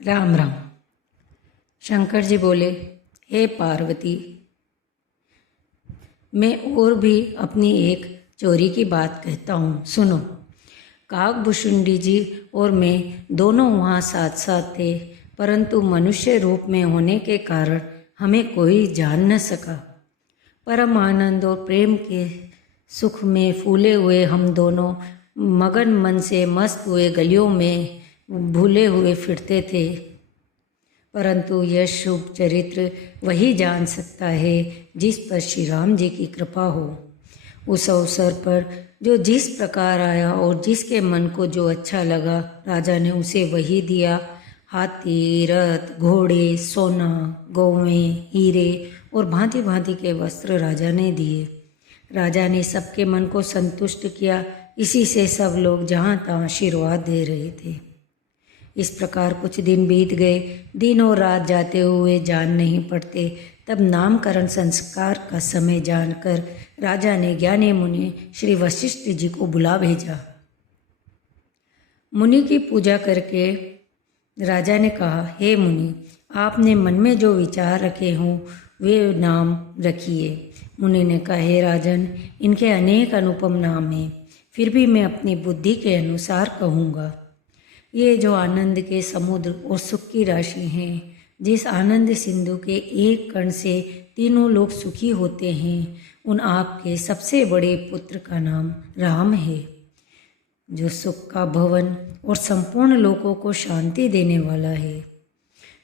राम राम। शंकर जी बोले, हे पार्वती, मैं और भी अपनी एक चोरी की बात कहता हूँ, सुनो। काकभुशुंडी जी और मैं दोनों वहाँ साथ साथ थे, परंतु मनुष्य रूप में होने के कारण हमें कोई जान न सका। परम आनंद और प्रेम के सुख में फूले हुए हम दोनों मगन मन से मस्त हुए गलियों में भूले हुए फिरते थे, परंतु यह शुभ चरित्र वही जान सकता है जिस पर श्री राम जी की कृपा हो। उस अवसर पर जो जिस प्रकार आया और जिसके मन को जो अच्छा लगा, राजा ने उसे वही दिया। हाथी, रथ, घोड़े, सोना, गौवें, हीरे और भांति भांति के वस्त्र राजा ने दिए। राजा ने सबके मन को संतुष्ट किया, इसी से सब लोग जहाँ तहाँ आशीर्वाद दे रहे थे। इस प्रकार कुछ दिन बीत गए। दिन और रात जाते हुए जान नहीं पड़ते। तब नामकरण संस्कार का समय जानकर राजा ने ज्ञानी मुनि श्री वशिष्ठ जी को बुला भेजा। मुनि की पूजा करके राजा ने कहा, हे मुनि, आपने मन में जो विचार रखे हों वे नाम रखिए। मुनि ने कहा, हे राजन, इनके अनेक अनुपम नाम हैं, फिर भी मैं अपनी बुद्धि के अनुसार कहूँगा। ये जो आनंद के समुद्र और सुख की राशि हैं, जिस आनंद सिंधु के एक कण से तीनों लोग सुखी होते हैं, उन आपके सबसे बड़े पुत्र का नाम राम है, जो सुख का भवन और संपूर्ण लोगों को शांति देने वाला है।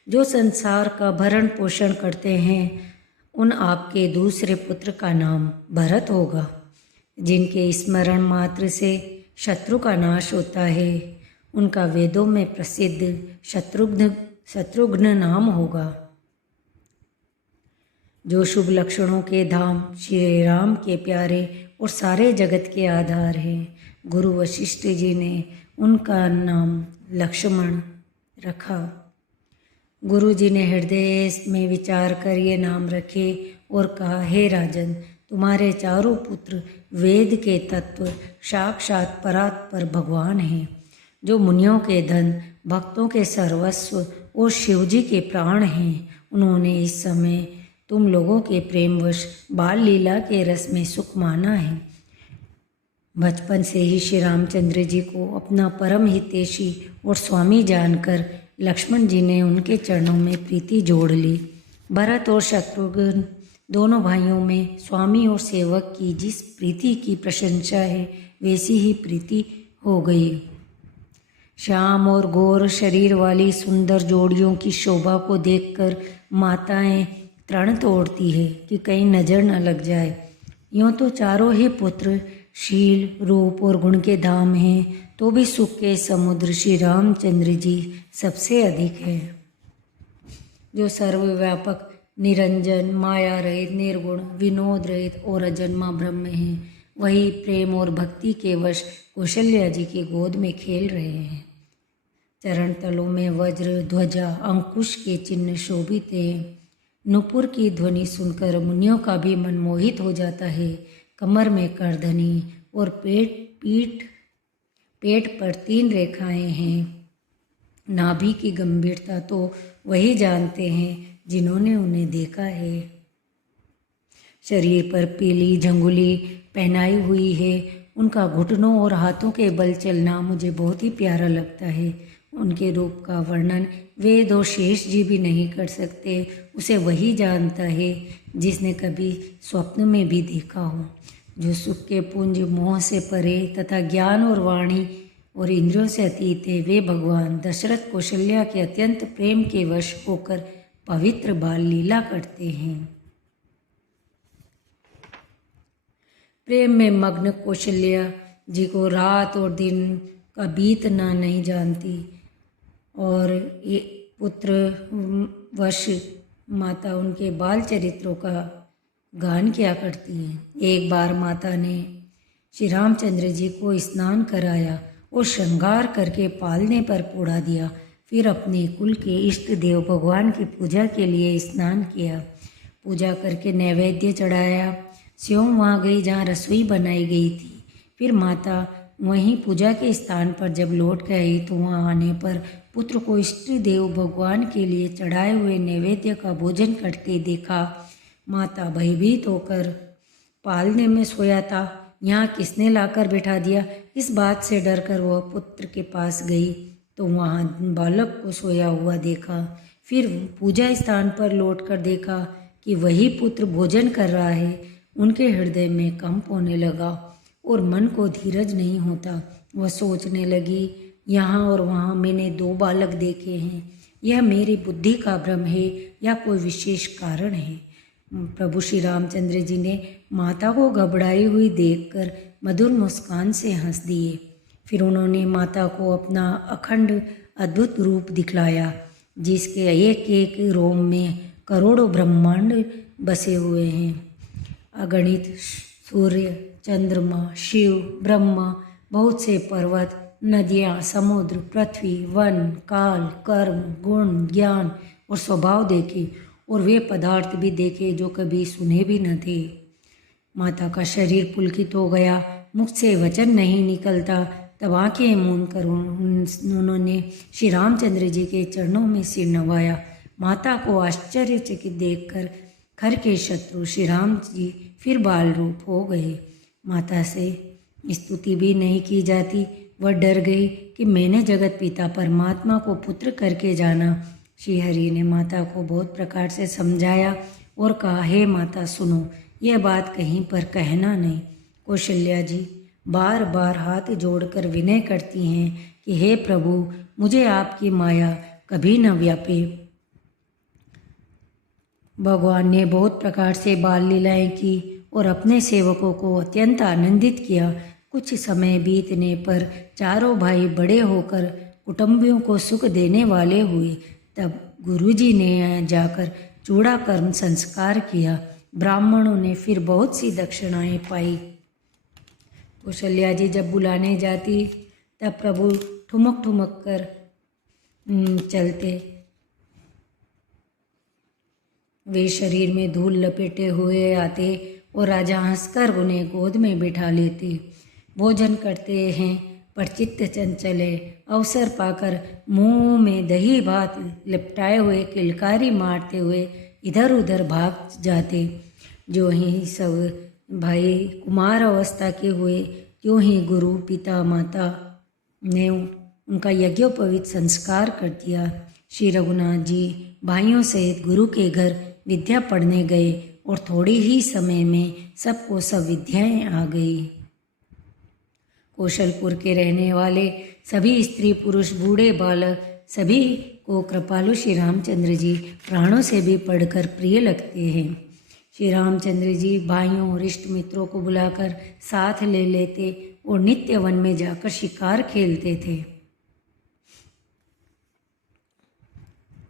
जो संसार का भरण पोषण करते हैं, उन आपके दूसरे पुत्र का नाम भरत होगा, जिनके स्मरण मात्र से शत्रु का नाश होता है। उनका वेदों में प्रसिद्ध शत्रुघ्न नाम होगा। जो शुभ लक्षणों के धाम श्री राम के प्यारे और सारे जगत के आधार हैं, गुरु वशिष्ठ जी ने उनका नाम लक्ष्मण रखा। गुरु जी ने हृदय में विचार कर ये नाम रखे और कहा, हे राजन, तुम्हारे चारों पुत्र वेद के तत्व साक्षात परात्पर भगवान हैं, जो मुनियों के धन, भक्तों के सर्वस्व और शिवजी के प्राण हैं। उन्होंने इस समय तुम लोगों के प्रेमवश बाल लीला के रस में सुख माना है। बचपन से ही श्री रामचंद्र जी को अपना परम हितैषी और स्वामी जानकर लक्ष्मण जी ने उनके चरणों में प्रीति जोड़ ली। भरत और शत्रुघ्न दोनों भाइयों में स्वामी और सेवक की जिस प्रीति की प्रशंसा है, वैसी ही प्रीति हो गई। श्याम और गौर शरीर वाली सुंदर जोड़ियों की शोभा को देखकर माताएं तृण तोड़ती है कि कहीं नजर न लग जाए। यूँ तो चारों ही पुत्र शील, रूप और गुण के धाम हैं, तो भी सुख के समुद्र श्री रामचंद्र जी सबसे अधिक है। जो सर्वव्यापक, निरंजन, माया रहित, निर्गुण, विनोद रहित और अजन्मा ब्रह्म है, वही प्रेम और भक्ति के वश कौशल्या जी की गोद में खेल रहे हैं। चरण तलों में वज्र, ध्वजा, अंकुश के चिन्ह शोभित हैं। नुपुर की ध्वनि सुनकर मुनियों का भी मन मोहित हो जाता है। कमर में करधनी और पेट पर 3 रेखाएं हैं। नाभि की गंभीरता तो वही जानते हैं जिन्होंने उन्हें देखा है। शरीर पर पीली झंगुली पहनाई हुई है। उनका घुटनों और हाथों के बल चलना मुझे बहुत ही प्यारा लगता है। उनके रूप का वर्णन वेद और शेष जी भी नहीं कर सकते। उसे वही जानता है जिसने कभी स्वप्न में भी देखा हो। जो सुख के पुंज मोह से परे तथा ज्ञान और वाणी और इंद्रियों से अतीत है, वे भगवान दशरथ कौशल्या के अत्यंत प्रेम के वश होकर पवित्र बाल लीला करते हैं। प्रेम में मग्न कौशल्या जी को रात और दिन का बीतना नहीं जानती और पुत्र वश माता उनके बाल चरित्रों का गान किया करती हैं। एक बार माता ने श्री रामचंद्र जी को स्नान कराया और श्रृंगार करके पालने पर पोड़ा दिया। फिर अपने कुल के इष्ट देव भगवान की पूजा के लिए स्नान किया। पूजा करके नैवेद्य चढ़ाया। स्वयं वहाँ गई जहाँ रसोई बनाई गई थी। फिर माता वहीं पूजा के स्थान पर जब लौट कर आई तो वहाँ आने पर पुत्र को इष्ट देव भगवान के लिए चढ़ाए हुए नैवेद्य का भोजन करते देखा। माता भयभीत होकर पालने में सोया था, यहाँ किसने लाकर बैठा दिया, इस बात से डरकर वह पुत्र के पास गई तो वहाँ बालक को सोया हुआ देखा। फिर पूजा स्थान पर लौटकर देखा कि वही पुत्र भोजन कर रहा है। उनके हृदय में कंप होने लगा और मन को धीरज नहीं होता। वह सोचने लगी, यहाँ और वहाँ मैंने 2 बालक देखे हैं, यह मेरी बुद्धि का भ्रम है या कोई विशेष कारण है। प्रभु श्री रामचंद्र जी ने माता को घबराई हुई देखकर मधुर मुस्कान से हंस दिए। फिर उन्होंने माता को अपना अखंड अद्भुत रूप दिखलाया, जिसके एक एक रोम में करोड़ों ब्रह्मांड बसे हुए हैं। अगणित सूर्य, चंद्रमा, शिव, ब्रह्मा, बहुत से पर्वत, नदियाँ, समुद्र, पृथ्वी, वन, काल, कर्म, गुण, ज्ञान और स्वभाव देखे और वे पदार्थ भी देखे जो कभी सुने भी न थे। माता का शरीर पुलकित हो गया, मुख से वचन नहीं निकलता। तब आंखें मूंद कर उन्होंने श्री रामचंद्र जी के चरणों में सिर नवाया। माता को आश्चर्यचकित देखकर खर के शत्रु श्री राम जी फिर बाल रूप हो गए। माता से स्तुति भी नहीं की जाती। वह डर गई कि मैंने जगत पिता परमात्मा को पुत्र करके जाना। श्री हरि ने माता को बहुत प्रकार से समझाया और कहा, हे माता सुनो, यह बात कहीं पर कहना नहीं। कौशल्या जी बार बार हाथ जोड़कर विनय करती हैं कि हे प्रभु, मुझे आपकी माया कभी न व्यापे। भगवान ने बहुत प्रकार से बाल लीलाएं की और अपने सेवकों को अत्यंत आनंदित किया। कुछ समय बीतने पर चारों भाई बड़े होकर कुटुंबियों को सुख देने वाले हुए। तब गुरुजी ने जाकर चूड़ा कर्म संस्कार किया। ब्राह्मणों ने फिर बहुत सी दक्षिणाएं पाई। कौशल्या जी जब बुलाने जाती तब प्रभु ठुमक ठुमक कर चलते। वे शरीर में धूल लपेटे हुए आते और राजा हंसकर उन्हें गोद में बिठा लेते। भोजन करते हैं पर चित्त चंचल है। अवसर पाकर मुंह में दही भात लिपटाए हुए किलकारी मारते हुए इधर उधर भाग जाते। जो ही सब भाई कुमार अवस्था के हुए, त्यों ही गुरु पिता माता ने उनका यज्ञोपवीत संस्कार कर दिया। श्री रघुनाथ जी भाइयों सहित गुरु के घर विद्या पढ़ने गए और थोड़ी ही समय में सबको सब विद्याएं आ गई। कौशलपुर के रहने वाले सभी स्त्री पुरुष बूढ़े बालक सभी को कृपालु श्री रामचंद्र जी प्राणों से भी पढ़कर प्रिय लगते हैं। श्री रामचंद्र जी भाइयों और इष्ट मित्रों को बुलाकर साथ ले लेते और नित्य वन में जाकर शिकार खेलते थे।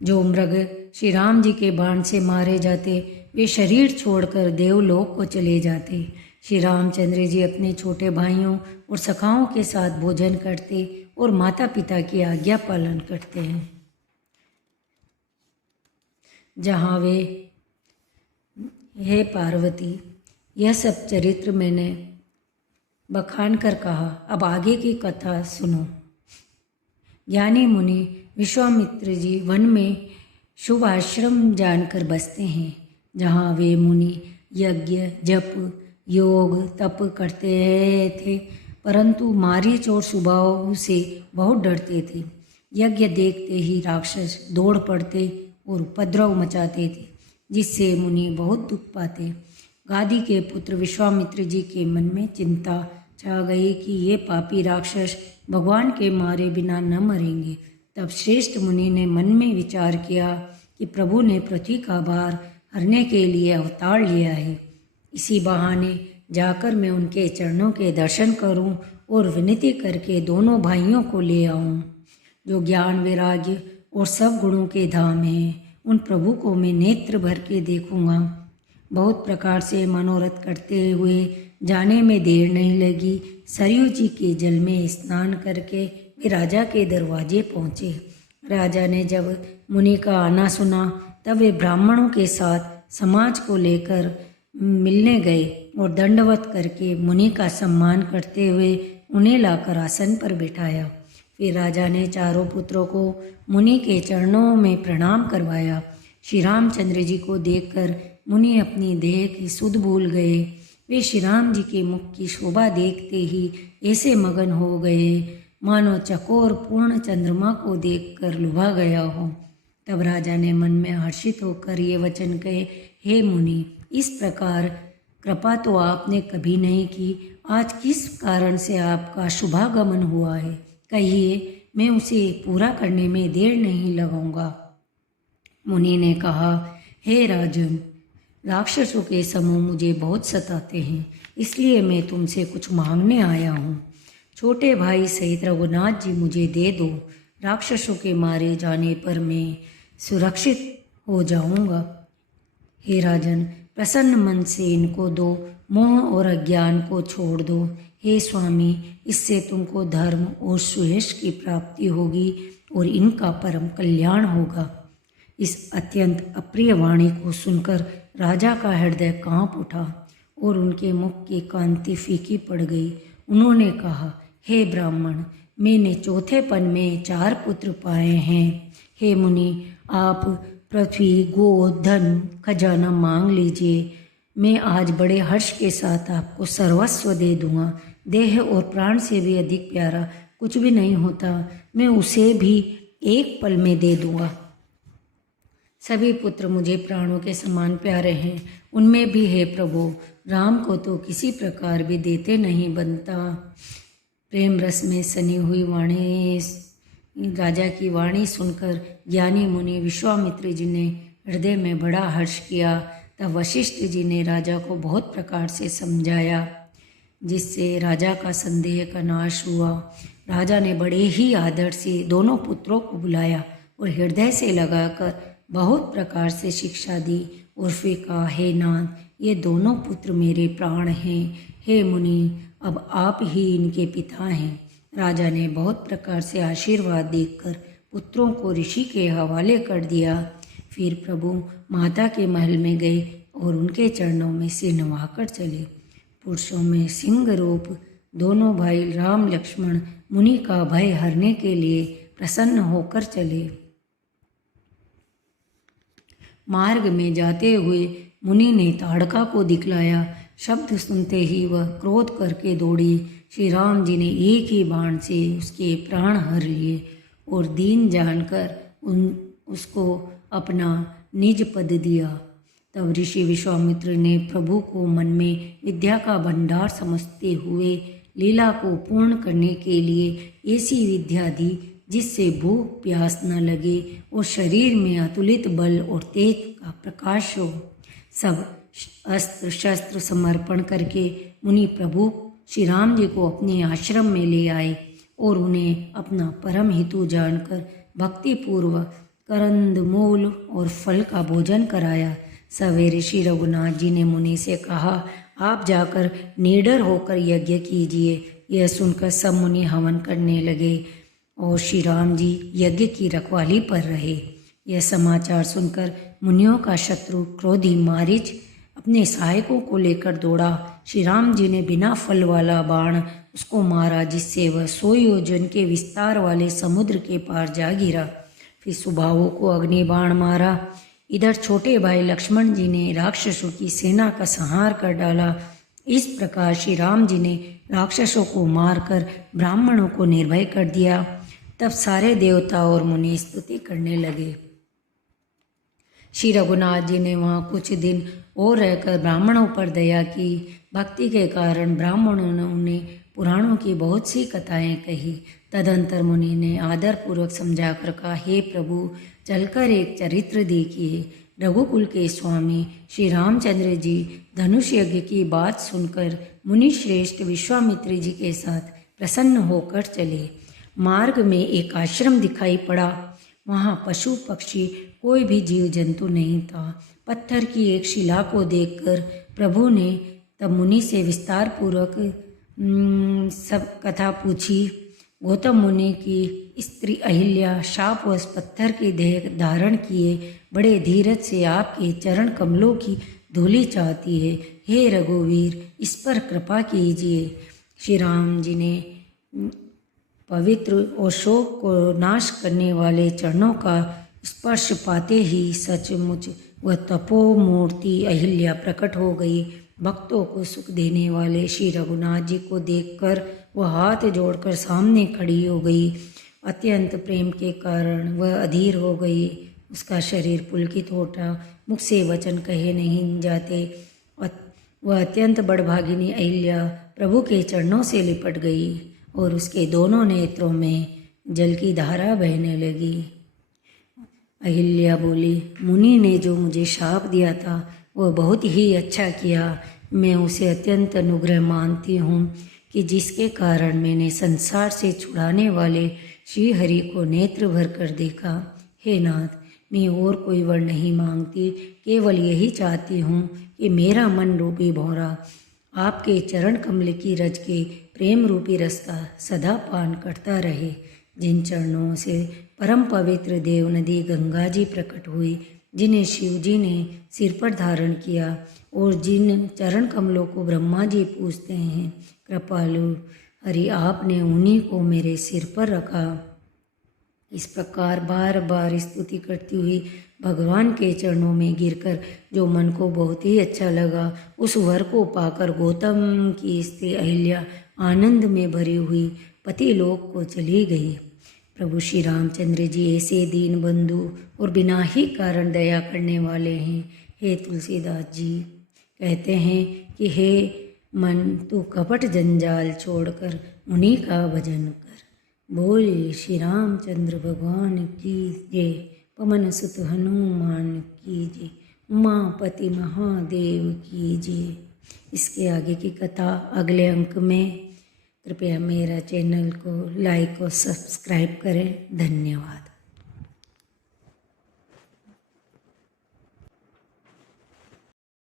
जो मृग श्री राम जी के बाण से मारे जाते वे शरीर छोड़कर देवलोक को चले जाते। श्री रामचंद्र जी अपने छोटे भाइयों और सखाओं के साथ भोजन करते और माता पिता की आज्ञा पालन करते हैं। जहाँ वे, हे पार्वती, यह सब चरित्र मैंने बखान कर कहा, अब आगे की कथा सुनो। ज्ञानी मुनि विश्वामित्र जी वन में शुभ आश्रम जानकर बसते हैं, जहाँ वे मुनि यज्ञ जप योग तप करते थे, परंतु मारीच और सुबाहु से बहुत डरते थे। यज्ञ देखते ही राक्षस दौड़ पड़ते और उपद्रव मचाते थे, जिससे मुनि बहुत दुख पाते। गादी के पुत्र विश्वामित्र जी के मन में चिंता छा गई कि ये पापी राक्षस भगवान के मारे बिना न मरेंगे। तब श्रेष्ठ मुनि ने मन में विचार किया कि प्रभु ने पृथ्वी का भार हरने के लिए अवतार लिया है, इसी बहाने जाकर मैं उनके चरणों के दर्शन करूं और विनती करके दोनों भाइयों को ले आऊं। जो ज्ञान वैराग्य और सब गुणों के धाम हैं, उन प्रभु को मैं नेत्र भर के देखूंगा। बहुत प्रकार से मनोरथ करते हुए जाने में देर नहीं लगी। सरयू जी के जल में स्नान करके वे राजा के दरवाजे पहुँचे। राजा ने जब मुनि का आना सुना तब वे ब्राह्मणों के साथ समाज को लेकर मिलने गए और दंडवत करके मुनि का सम्मान करते हुए उन्हें लाकर आसन पर बिठाया। फिर राजा ने चारों पुत्रों को मुनि के चरणों में प्रणाम करवाया। श्री रामचंद्र जी को देखकर मुनि अपनी देह की सुध भूल गए। वे श्री राम जी के मुख की शोभा देखते ही ऐसे मगन हो गए मानो चकोर पूर्ण चंद्रमा को देखकर लुभा गया हो। तब राजा ने मन में हर्षित होकर ये वचन कहे, हे मुनि, इस प्रकार कृपा तो आपने कभी नहीं की। आज किस कारण से आपका शुभागमन हुआ है? कहिए, मैं उसे पूरा करने में देर नहीं लगाऊंगा। मुनि ने कहा, हे राजन, राक्षसों के समूह मुझे बहुत सताते हैं, इसलिए मैं तुमसे कुछ मांगने आया हूँ। छोटे भाई सहित रघुनाथ जी मुझे दे दो। राक्षसों के मारे जाने पर मैं सुरक्षित हो जाऊंगा। हे राजन, प्रसन्न मन से इनको दो, मोह और अज्ञान को छोड़ दो। हे स्वामी, इससे तुमको धर्म और सुयश की प्राप्ति होगी और इनका परम कल्याण होगा। इस अत्यंत अप्रिय वाणी को सुनकर राजा का हृदय कांप उठा और उनके मुख की कांति फीकी पड़ गई। उन्होंने कहा, हे ब्राह्मण, मैंने चौथेपन में 4 पुत्र पाए हैं। हे मुनि, आप पृथ्वी, गो, धन, खजाना मांग लीजिए। मैं आज बड़े हर्ष के साथ आपको सर्वस्व दे दूंगा। देह और प्राण से भी अधिक प्यारा कुछ भी नहीं होता, मैं उसे भी एक पल में दे दूंगा। सभी पुत्र मुझे प्राणों के समान प्यारे हैं, उनमें भी हे प्रभु, राम को तो किसी प्रकार भी देते नहीं बनता। प्रेम रस में सनी हुई वाणी, राजा की वाणी सुनकर ज्ञानी मुनि विश्वामित्र जी ने हृदय में बड़ा हर्ष किया। तब वशिष्ठ जी ने राजा को बहुत प्रकार से समझाया, जिससे राजा का संदेह का नाश हुआ। राजा ने बड़े ही आदर से दोनों पुत्रों को बुलाया और हृदय से लगाकर बहुत प्रकार से शिक्षा दी और फिर कहा, हे नाथ, ये दोनों पुत्र मेरे प्राण हैं। हे मुनि, अब आप ही इनके पिता हैं। राजा ने बहुत प्रकार से आशीर्वाद देकर पुत्रों को ऋषि के हवाले कर दिया। फिर प्रभु माता के महल में गए और उनके चरणों में से नवाकर चले। पुरुषों में सिंह रूप दोनों भाई राम लक्ष्मण मुनि का भय हरने के लिए प्रसन्न होकर चले। मार्ग में जाते हुए मुनि ने ताड़का को दिखलाया। शब्द सुनते ही वह क्रोध करके दौड़ी। श्री राम जी ने एक ही बाण से उसके प्राण हर लिए और दीन जानकर उसको अपना निज पद दिया। तब ऋषि विश्वामित्र ने प्रभु को मन में विद्या का भंडार समझते हुए लीला को पूर्ण करने के लिए ऐसी विद्या दी जिससे भूख प्यास न लगे और शरीर में अतुलित बल और तेज का प्रकाश हो। सब अस्त्र शस्त्र समर्पण करके मुनि प्रभु श्री राम जी को अपने आश्रम में ले आए और उन्हें अपना परम हितु जानकर भक्तिपूर्वक करंद मूल और फल का भोजन कराया। सवेरे श्री रघुनाथ जी ने मुनि से कहा, आप जाकर निडर होकर यज्ञ कीजिए। यह सुनकर सब मुनि हवन करने लगे और श्री राम जी यज्ञ की रखवाली पर रहे। यह समाचार सुनकर मुनियों का शत्रु क्रोधी मारीच अपने सहायकों को लेकर दौड़ा। श्री राम जी ने बिना फल वाला बाण उसको मारा, जिससे वह 100 योजन के विस्तार वाले समुद्र के पार जा गिरा। फिर सुबाहु को अग्नि बाण मारा। इधर छोटे भाई लक्ष्मण जी ने राक्षसों की सेना का संहार कर डाला। इस प्रकार श्री राम जी ने राक्षसों को मारकर ब्राह्मणों को निर्भय कर दिया। तब सारे देवता और मुनि स्तुति करने लगे। श्री रघुनाथ जी ने वहाँ कुछ दिन और रहकर ब्राह्मणों पर दया की। भक्ति के कारण ब्राह्मणों ने उन्हें पुराणों की बहुत सी कथाएं कही। तदंतर मुनि ने आदरपूर्वक समझाकर कहा, हे प्रभु, चलकर एक चरित्र देखिए। रघुकुल के स्वामी श्री रामचंद्र जी धनुष यज्ञ की बात सुनकर मुनि श्रेष्ठ विश्वामित्र जी के साथ प्रसन्न होकर चले। मार्ग में एक आश्रम दिखाई पड़ा। वहाँ पशु पक्षी कोई भी जीव जंतु नहीं था। पत्थर की एक शिला को देखकर प्रभु ने तब मुनि से विस्तार पूर्वक सब कथा पूछी। गौतम मुनि की स्त्री अहिल्या शापवश पत्थर की देह धारण किए बड़े धीरज से आपके चरण कमलों की धूलि चाहती है। हे रघुवीर, इस पर कृपा कीजिए। श्री राम जी ने पवित्र और शोक को नाश करने वाले चरणों का स्पर्श पाते ही सचमुच वह तपो मूर्ति अहिल्या प्रकट हो गई। भक्तों को सुख देने वाले श्री रघुनाथ जी को देखकर वह हाथ जोड़कर सामने खड़ी हो गई। अत्यंत प्रेम के कारण वह अधीर हो गई। उसका शरीर पुलकित हो उठा, मुख से वचन कहे नहीं जाते। वह अत्यंत बड़भागिनी अहिल्या प्रभु के चरणों से लिपट गई और उसके दोनों नेत्रों में जल की धारा बहने लगी। अहिल्या बोली, मुनि ने जो मुझे शाप दिया था वह बहुत ही अच्छा किया। मैं उसे अत्यंत अनुग्रह मानती हूँ कि जिसके कारण मैंने संसार से छुड़ाने वाले श्री हरि को नेत्र भर कर देखा। हे नाथ, मैं और कोई वर नहीं मांगती, केवल यही चाहती हूँ कि मेरा मन रूपी भौरा आपके चरण कमल की रज के प्रेम रूपी रस का सदा पान करता रहे। जिन चरणों से परम पवित्र देव नदी गंगा जी प्रकट हुई, जिन्हें शिव जी ने सिर पर धारण किया और जिन चरण कमलों को ब्रह्मा जी पूजते हैं, कृपालु हरि आपने उन्हीं को मेरे सिर पर रखा। इस प्रकार बार बार स्तुति करती हुई भगवान के चरणों में गिरकर जो मन को बहुत ही अच्छा लगा, उस वर को पाकर गौतम की स्त्री अहिल्या आनंद में भरी हुई पति लोक को चली गई। प्रभु श्री रामचंद्र जी ऐसे दीन बंधु और बिना ही कारण दया करने वाले हैं। हे तुलसीदास जी कहते हैं कि हे मन, तू कपट जंजाल छोड़कर उन्हीं का भजन कर। बोले श्री रामचंद्र भगवान की जय। पवन सुत हनुमान की जय। उमापति महादेव की जय। इसके आगे की कथा अगले अंक में। कृपया मेरा चैनल को लाइक और सब्सक्राइब करें। धन्यवाद।